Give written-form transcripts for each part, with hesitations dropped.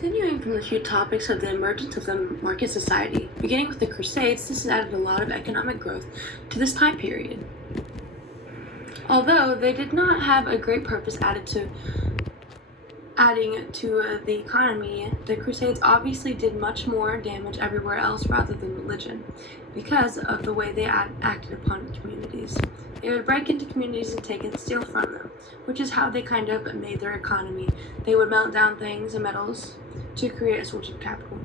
Continuing from the few topics of the emergence of the market society, beginning with the Crusades, this has added a lot of economic growth to this time period. Although they did not have a great purpose adding to the economy, the Crusades obviously did much more damage everywhere else rather than religion, because of the way they acted upon communities. They would break into communities and take and steal from them, which is how they kind of made their economy. They would melt down things and metals to create a source of capital.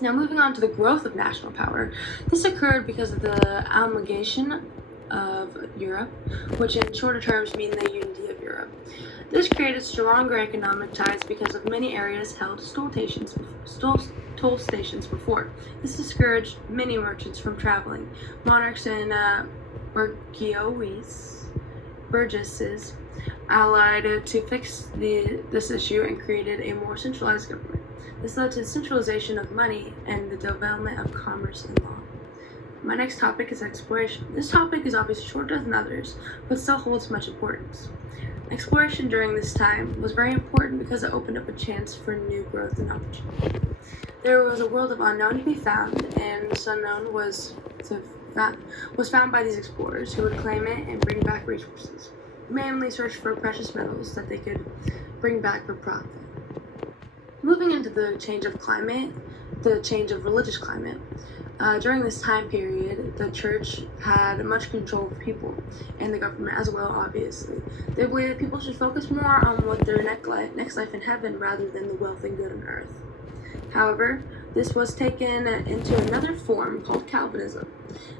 Now, moving on to the growth of national power, this occurred because of the amalgamation of Europe, which in shorter terms mean the unity of Europe. This created stronger economic ties because of many areas held toll stations before. This discouraged many merchants from traveling. Monarchs and burgesses allied to fix this issue and created a more centralized government. This led to the centralization of money and the development of commerce and law. My next topic is exploration. This topic is obviously shorter than others, but still holds much importance. Exploration during this time was very important because it opened up a chance for new growth and opportunity. There was a world of unknown to be found, and this unknown was found by these explorers who would claim it and bring back resources, mainly search for precious metals that they could bring back for profit. Moving into the change of climate, the change of religious climate. During this time period, the church had much control of people, and the government as well, obviously. They believed that people should focus more on what their next life in heaven rather than the wealth and good on earth. However, this was taken into another form called Calvinism.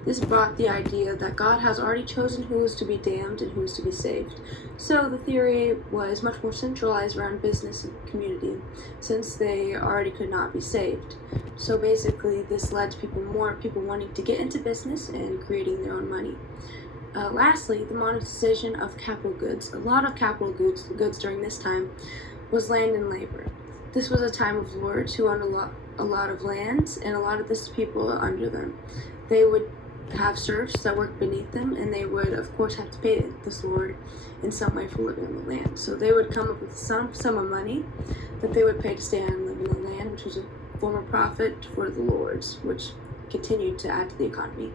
This brought the idea that God has already chosen who is to be damned and who is to be saved. So the theory was much more centralized around business and community, since they already could not be saved. So basically, this led to more people wanting to get into business and creating their own money. Lastly, the monetization of capital goods. A lot of capital goods during this time was land and labor. This was a time of lords who owned a lot of lands, and a lot of this people under them. They would have serfs that worked beneath them, and they would, of course, have to pay this lord in some way for living on the land. So they would come up with some sum of money that they would pay to stay and live in the land, which was a form of profit for the lords, which continued to add to the economy.